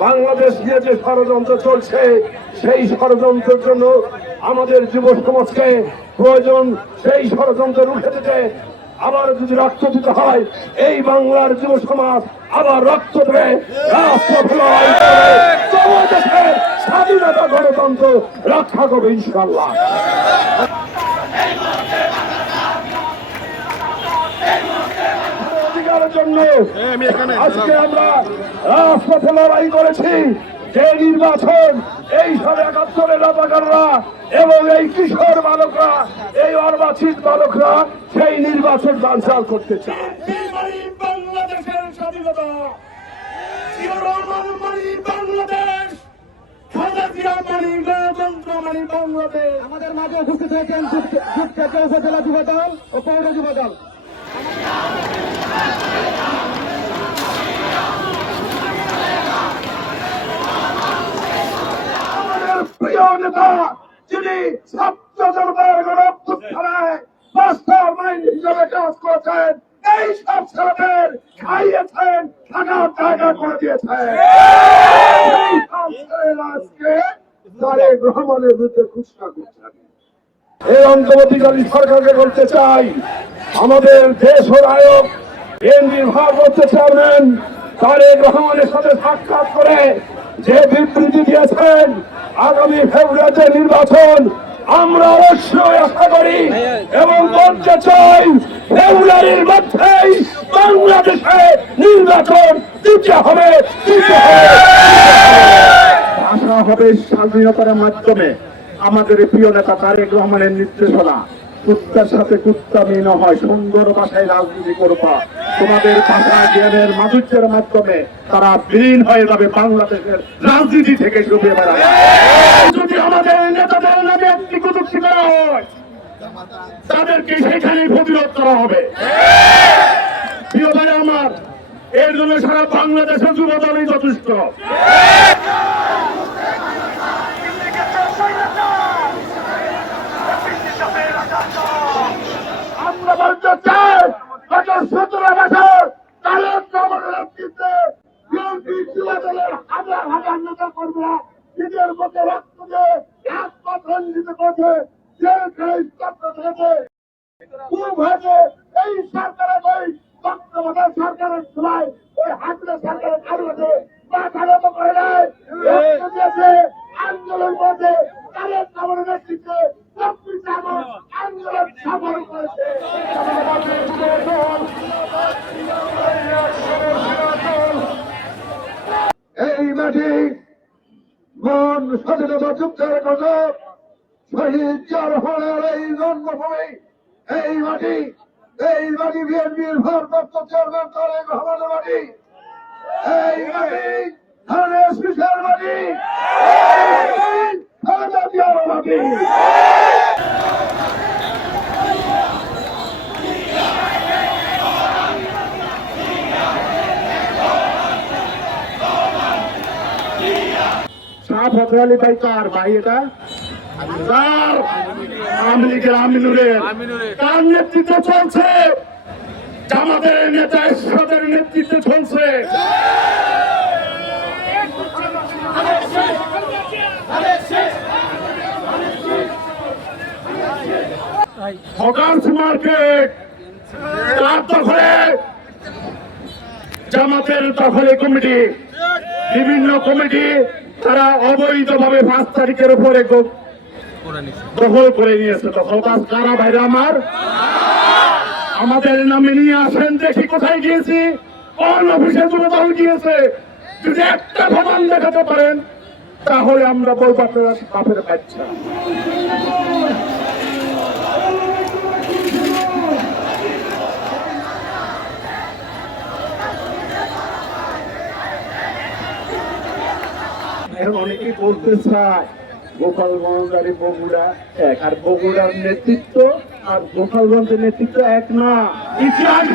বাংলাদেশ নিয়ে যে ষড়যন্ত্র চলছে সেই ষড়যন্ত্রের জন্য আমাদের যুব সমাজকে প্রয়োজন সেই ষড়যন্ত্র রুখে দিতে আবার যদি রক্ত দিতে হয় এই বাংলার যুব সমাজ আবার রক্ত দেবে দেশের স্বাধীনতা গণতন্ত্র রক্ষা করবে ইনশাল্লাহ জন্য আজকে আমরা রাজপথে লড়াই করেছি। যে নির্বাচন এই সাড়ে একাত্তরের রাজাকাররা এবং এই কিশোর বালকরা এই অর্বাচিত বালকরা সেই নির্বাচন বানচাল করতে চায়। বাংলাদেশের স্বাধীনতা। বাংলাদেশ। আমাদের মাঝে উপস্থিত হয়েছেন উপজেলা যুব দল ও পৌর যুব দল আমাদের প্রিয় যিনি জনতার কাজ এই সব ছেলেদের খাইয়েছেন থাকার জায়গা করে দিয়েছেন। আজকে এই সরকারকে বলতে চাই, আমাদের দেশ ও চেয়ারম্যান তারেক রহমানের সাথে সাক্ষাৎ করে যে বিবৃতি দিয়েছেন আগামী ফেব্রুয়ারিতে নির্বাচন, আমরা অবশ্যই আশা করি এবং বলতে চাই, ফেব্রুয়ারির মধ্যেই বাংলাদেশে নির্বাচন দিতে হবে আশা হবে স্বাধীনতার মাধ্যমে। আমাদের প্রিয় নেতা তারেক রহমানের নির্দেশনা। কুত্তার সাথে কুত্তা মিন হয়, সুন্দর ভাষায় রাজনীতি করবা। তোমাদের ভাষা জ্ঞানের মাধুর্যের মাধ্যমে তারা বিলীন হয়ে যাবে বাংলাদেশের রাজনীতি থেকে ডুবে বেড়াবে যদি আমাদের নেতাদের নামে একটি কুতুক্তি করা হয়, তাদেরকে সেখানে প্রতিরোধ করা হবে। প্রিয় ভাই আমার, এর জন্য সারা বাংলাদেশের যুব দলই যথেষ্ট। আমরা গত হাজার হাজার নিজের মতো রক্ত দিয়ে এক পথ রঞ্জিত করেছে জেল খুব হয়েছে, এই সরকারের ওই বক্তব্য সরকারের সময় ওই হাসিনা সরকারের কারণে মাথা নত করে নাই রক্ত দিয়েছে আন্দোলন করেছে তারেক রহমানের নেতৃত্বে চব্বিশ আগস্ট আন্দোলন সফল করেছে এই মাটি মন স্বাধীনতা যুদ্ধের কথা শহীদ জারহনের এই জন্মভূমি এই মাটি এই মাটি বিএনপির ভারপ্রাপ্ত চেয়ারম্যান তারেক রহমানের মাটি এই মাটি ধানের মাটি মাটি আলী ভাই কার? ভাই এটা? কার কার নেতৃত্বে চলছে? জামাতের চলছে। মার্কেট তার দখলে? জামাতের দখলে কমিটি, বিভিন্ন কমিটি তারা অবৈধভাবে পাঁচ তারিখের উপরে দখল করে নিয়েছে। দখল কাজ কারা ভাইরা আমার? আমাদের নামে নিয়ে আসেন দেখি কোথায় গিয়েছি। কোন অফিসে তুলে দল গিয়েছে? যদি একটা ভবন দেখাতে পারেন, তাহলে আমরা বলব আপনারা বাপের বাচ্চা। এখন অনেকেই বলতে চায় গোপালগঞ্জ আর বগুড়া এক। আর বগুড়ার নেতৃত্ব আর গোপালগঞ্জের নেতৃত্ব এক না। ইতিহাস